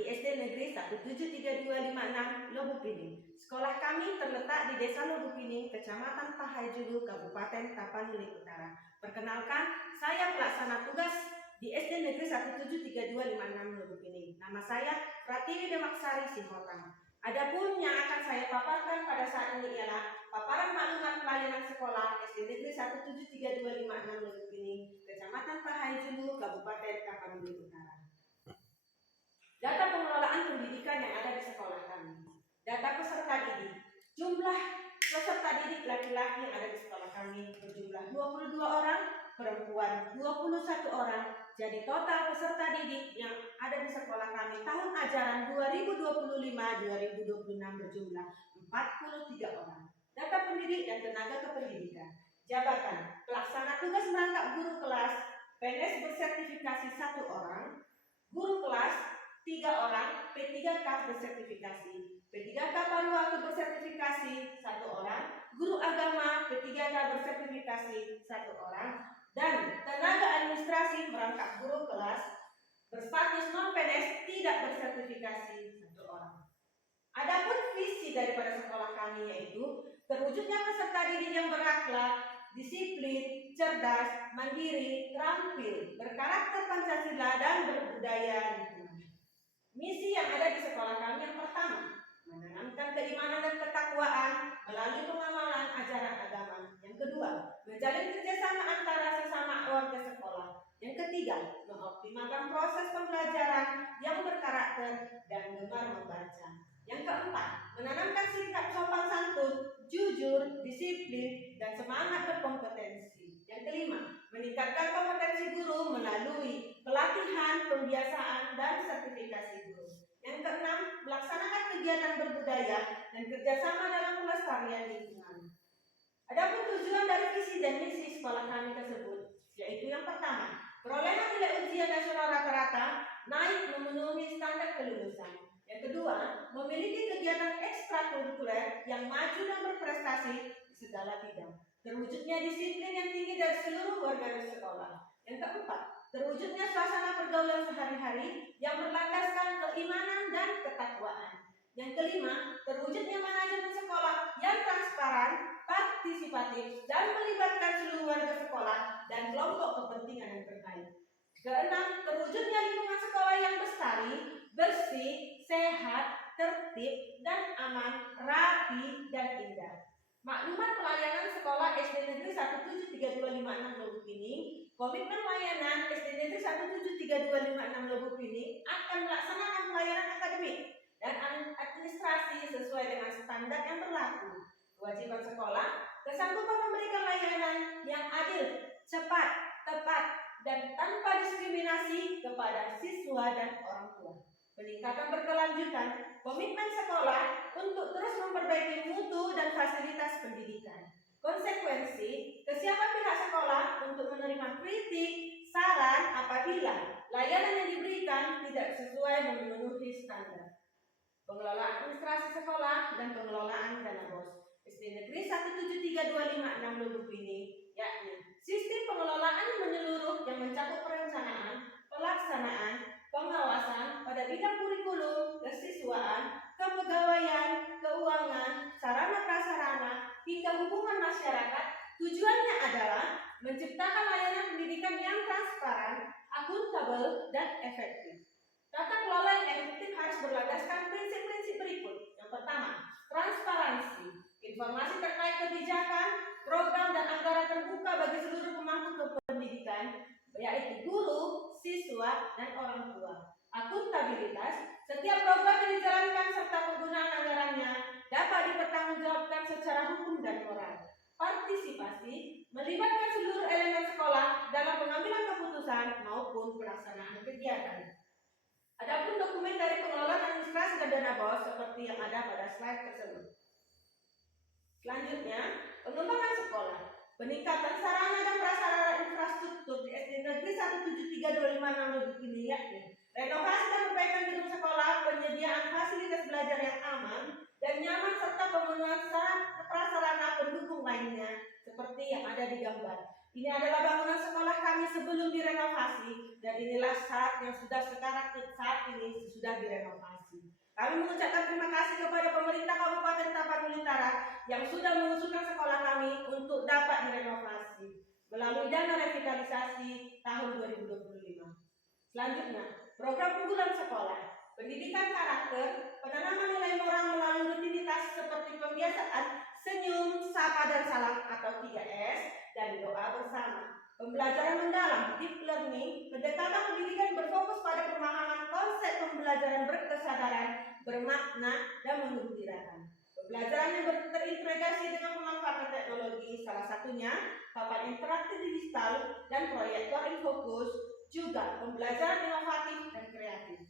di SD Negeri 17326 Lubukpining. Sekolah kami terletak di Desa Lubukpining, Kecamatan Pahajulu, Kabupaten Tapanuli Utara. Perkenalkan, saya pelaksana tugas di SD Negeri 17326 Lubukpining. Nama saya Pratiwi Demaksari Simotang. Adapun yang akan saya paparkan pada saat ini ialah paparan maklumat pelayanan sekolah SD Negeri 17326 Lubukpining, Kecamatan Pahajulu, Kabupaten Tapanuli Utara. Data pengelolaan pendidikan yang ada di sekolah kami. Data peserta didik. Jumlah peserta didik laki-laki yang ada di sekolah kami berjumlah 22 orang, perempuan 21 orang. Jadi total peserta didik yang ada di sekolah kami tahun ajaran 2025-2026 berjumlah 43 orang. Data pendidik dan tenaga kependidikan. Jabatan pelaksana tugas merangkap guru kelas, PNS bersertifikasi 1 orang, guru kelas 3 orang, P3K bersertifikasi, P3K paruh waktu bersertifikasi 1 orang, guru agama P3K bersertifikasi 1 orang, dan tenaga administrasi merangkap guru kelas berstatus non PNS tidak bersertifikasi 1 orang. Adapun visi daripada sekolah kami yaitu terwujudnya peserta didik yang berakhlak, disiplin, cerdas, mandiri, terampil, berkarakter Pancasila dan berbudaya lingkungan. Misi yang ada di sekolah kami yang pertama, menanamkan keimanan dan ketakwaan melalui pengamalan ajaran agama. Yang kedua, menjalin kerjasama antara sesama warga sekolah. Yang ketiga, mengoptimalkan proses pembelajaran yang berkarakter dan gemar membaca. Yang keempat, menanamkan sikap sopan santun, jujur, disiplin, dan semangat berkompetensi. Yang kelima, meningkatkan kompetensi guru melalui pelatihan, pembiasaan, dan sertifikasi guru. Yang keenam, melaksanakan kegiatan berbudaya dan kerjasama dalam pelestarian lingkungan. Adapun tujuan dari visi dan misi sekolah kami tersebut, yaitu yang pertama, perolehan nilai ujian nasional rata-rata naik memenuhi standar kelulusan. Yang kedua, memiliki kegiatan ekstrakurikuler yang maju dan berprestasi di segala bidang. Terwujudnya disiplin yang tinggi dari seluruh warga sekolah. Yang keempat, terwujudnya suasana pergaulan sehari-hari yang berlandaskan keimanan dan ketakwaan. Yang kelima, terwujudnya manajemen sekolah yang transparan, partisipatif, dan melibatkan seluruh warga sekolah dan kelompok kepentingan yang terkait. Keenam, terwujudnya lingkungan sekolah yang bestari, bersih, sehat, tertib, dan aman, rapi, dan indah. Maklumat pelayanan sekolah SD Negeri 17326 Lubukpining. Komitmen layanan SD Negeri 17326 Lubukpining akan melaksanakan pelayanan akademik dan administrasi sesuai dengan standar yang berlaku. Kewajiban sekolah, kesanggupan memberikan layanan yang adil, cepat, tepat, dan tanpa diskriminasi kepada siswa dan orang tua. Peningkatan berkelanjutan, komitmen sekolah untuk terus memperbaiki mutu dan fasilitas pendidikan. Konsekuensi, kesiapan pihak sekolah untuk menerima kritik, saran apabila layanan yang diberikan tidak sesuai memenuhi standar. Pengelolaan administrasi sekolah dan pengelolaan dana BOS. SD Negeri 17326 Lubukpining, yakni sistem pengelolaan menyeluruh yang mencakup perencanaan, pelaksanaan, pengawasan pada bidang kurikulum, kesiswaan, kepegawaian, keuangan, sarana prasarana, hingga hubungan masyarakat. Tujuannya adalah menciptakan layanan pendidikan yang transparan, akuntabel, dan efektif. Tata kelola yang efektif harus berlandaskan prinsip-prinsip berikut. Yang pertama, transparansi. Informasi terkait kebijakan, program, dan anggaran terbuka bagi seluruh pemangku kependidikan, yaitu guru, siswa, dan orang tua. Akuntabilitas, setiap program yang dijalankan serta penggunaan anggarannya dapat dipertanggungjawabkan secara hukum dan moral. Partisipasi, melibatkan seluruh elemen sekolah dalam pengambilan keputusan maupun pelaksanaan kegiatan. Adapun dokumen dari pengelolaan administrasi dan dana BOS seperti yang ada pada slide tersebut. Selanjutnya, pengembangan sekolah. Peningkatan sarana dan prasarana infrastruktur di SD Negeri 17326 Lubukpining yakni renovasi dan perbaikan gedung sekolah, penyediaan fasilitas belajar yang aman dan nyaman serta pemenuhan prasarana pendukung lainnya seperti yang ada di gambar. Ini adalah bangunan sekolah kami sebelum direnovasi, dan inilah saat yang saat ini sudah direnovasi. Kami mengucapkan terima kasih kepada pemerintah Kabupaten Tapanuli Utara yang sudah mengusulkan sekolah kami untuk dapat direnovasi melalui dana revitalisasi tahun 2025. Selanjutnya, program unggulan sekolah, pendidikan karakter, penanaman nilai moral melalui rutinitas seperti pembiasaan senyum, sapa dan salam atau 3S, dan doa bersama. Pembelajaran mendalam, deep learning, pendekatan pendidikan berfokus pada pemahaman konsep pembelajaran berkesadaran, bermakna, dan mengembirakan. Pembelajaran yang terintegrasi dengan pemanfaatan teknologi, salah satunya papan interaktif digital dan proyektor infokus, juga pembelajaran inovatif dan kreatif.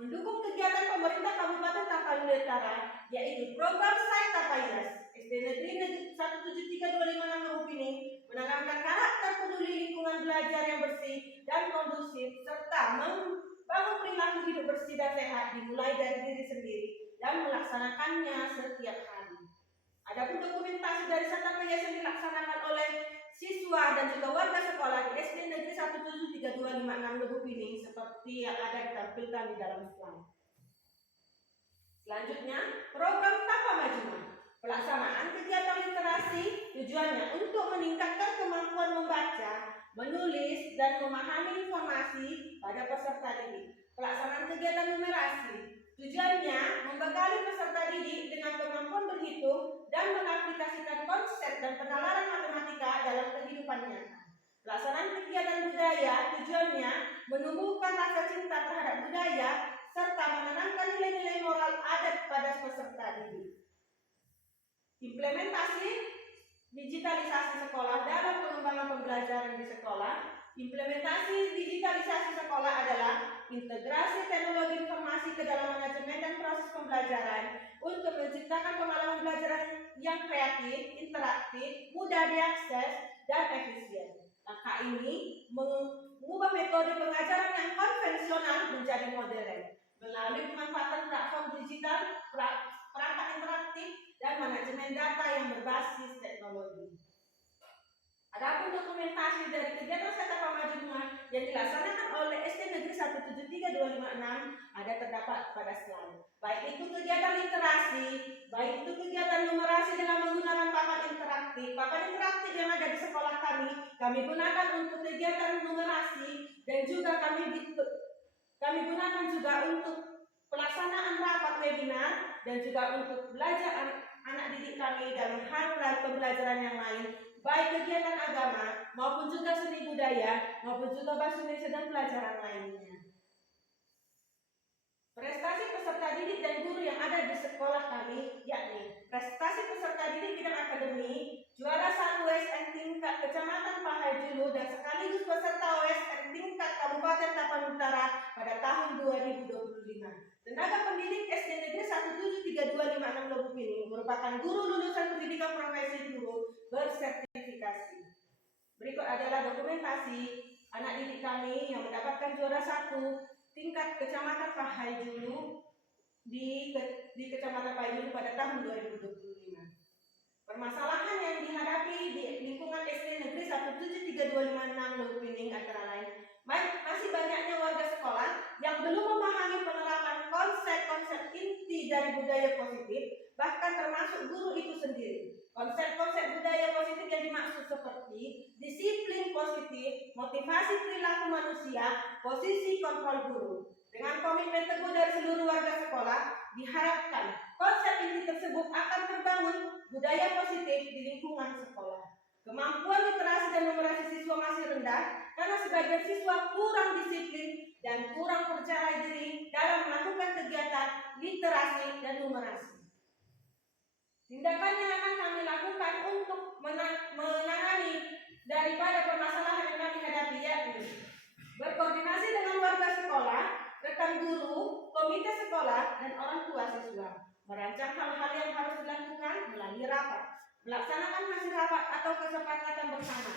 Mendukung kegiatan pemerintah Kabupaten Tapanuli Utara, yaitu program Sai Tapairas, SD Negeri 17325 Lubupini, menanamkan karakter peduli lingkungan belajar yang bersih dan kondusif, serta membangun perilaku hidup bersih dan sehat dimulai dari diri sendiri dan melaksanakannya setiap hari. Adapun dokumentasi dari serta kegiatan yang dilaksanakan oleh siswa dan juga warga sekolah di SD Negeri 17325 Lubupini seperti yang ada ditampilkan di dalam slide. Selanjutnya, program Tapa Majuma. Pelaksanaan kegiatan literasi tujuannya untuk meningkatkan kemampuan membaca, menulis, dan memahami informasi pada peserta didik. Pelaksanaan kegiatan numerasi tujuannya membekali peserta didik dengan kemampuan berhitung dan mengaplikasikan konsep dan penalaran matematika dalam kehidupan nyata. Pelaksanaan kegiatan budaya tujuannya menumbuhkan rasa cinta terhadap budaya serta menanamkan nilai-nilai moral adat pada peserta didik. Implementasi digitalisasi sekolah dalam pengembangan pembelajaran di sekolah. Implementasi digitalisasi sekolah adalah integrasi teknologi informasi ke dalam manajemen dan proses pembelajaran untuk menciptakan pengalaman belajar yang kreatif, interaktif, mudah diakses, dan efisien. Langkah ini mengubah metode pengajaran yang konvensional menjadi modern melalui pemanfaatan platform digital, perangkat interaktif, dan manajemen data yang berbasis teknologi. Adapun dokumentasi dari kegiatan Tapa Majuma yang dilaksanakan oleh SD Negeri 17325 ada terdapat pada slide. Baik itu kegiatan literasi, baik itu kegiatan numerasi dengan menggunakan papan interaktif. Papan interaktif yang ada di sekolah kami gunakan untuk kegiatan numerasi dan juga kami gunakan juga untuk pelaksanaan rapat webinar dan juga untuk belajar anak didik kami dalam hal pembelajaran yang lain, baik kegiatan agama maupun juga seni budaya maupun juga bahasa Indonesia dan pelajaran lainnya. Prestasi peserta didik dan guru yang ada di sekolah kami yakni prestasi peserta didik bidang akademik, juara 1 OSN tingkat Kecamatan Pahajulu dan sekaligus peserta OSN tingkat Kabupaten Tapanuli Utara pada tahun 2025. Tenaga pendidik SD Negeri 17325 Lubupini merupakan guru lulusan pendidikan profesi guru bersertifikasi. Berikut adalah dokumentasi anak didik kami yang mendapatkan juara 1 tingkat Kecamatan Pahajulu di Kecamatan Pahajulu pada tahun 2025. Permasalahan yang dihadapi di lingkungan SD Negeri 17325 Lubupini antara lain masih banyaknya warga sekolah yang belum memahami penerapan konsep-konsep inti dari budaya positif, bahkan termasuk guru itu sendiri. Konsep-konsep budaya positif yang dimaksud seperti disiplin positif, motivasi perilaku manusia, posisi kontrol guru. Dengan komitmen teguh dari seluruh warga sekolah, diharapkan konsep inti tersebut akan terbangun budaya positif di lingkungan sekolah. Kemampuan literasi dan numerasi siswa masih rendah karena sebagian siswa kurang disiplin dan kurang percaya diri dalam melakukan kegiatan literasi dan numerasi. Tindakan yang akan kami lakukan untuk menangani daripada permasalahan yang kami hadapi yakni berkoordinasi dengan warga sekolah, rekan guru, komite sekolah, dan orang tua siswa. Merancang hal-hal yang harus dilakukan melalui rapat, melaksanakan hasil rapat atau kesepakatan bersama,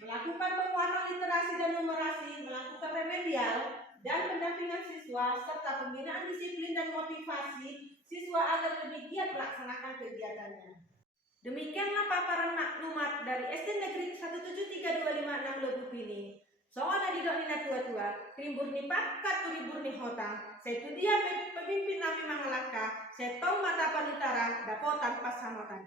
melakukan penguatan literasi dan numerasi, melakukan remedial dan pendampingan siswa, serta pembinaan disiplin dan motivasi siswa agar lebih giat melaksanakan kegiatannya. Demikianlah paparan maklumat dari SD Negeri 17325 Lebuk ini. Soalnya di nina tua-tua, rimbur ni pakat rimbur ni hotang, saya tu dia pemimpin nami mangalaka, saya tahu mata panitara, dapotan pas samotan.